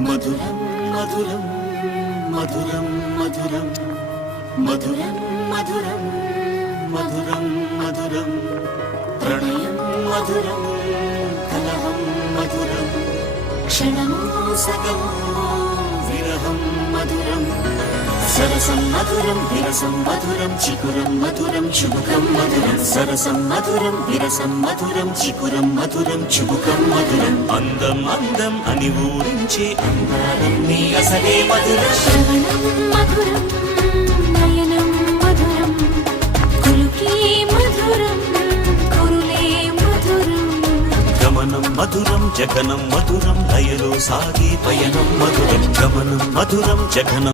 మధురం మధురం మధురం మధురం మధురం మధురం మధురం మధురం ప్రణయం మధురం కలహం మధురం క్షణము సగము విరహం మధురం సరసం మధురం విరసం మధురం చికురం మధురం చుబుకం మధురం సరసం మధురం విరసం మధురం చికురం మధురం చుబుకం మధురం అందం అందం అని ఊరించే అందాలన్నీ అసలే మధురం శ్రవణం మధురం నయనం మధురం కులుకే మధురం కురులే మధురం గమనం మధురం జగనం మధురం లయలో సాగే పయనం మధురం గమనం మధురం జగనం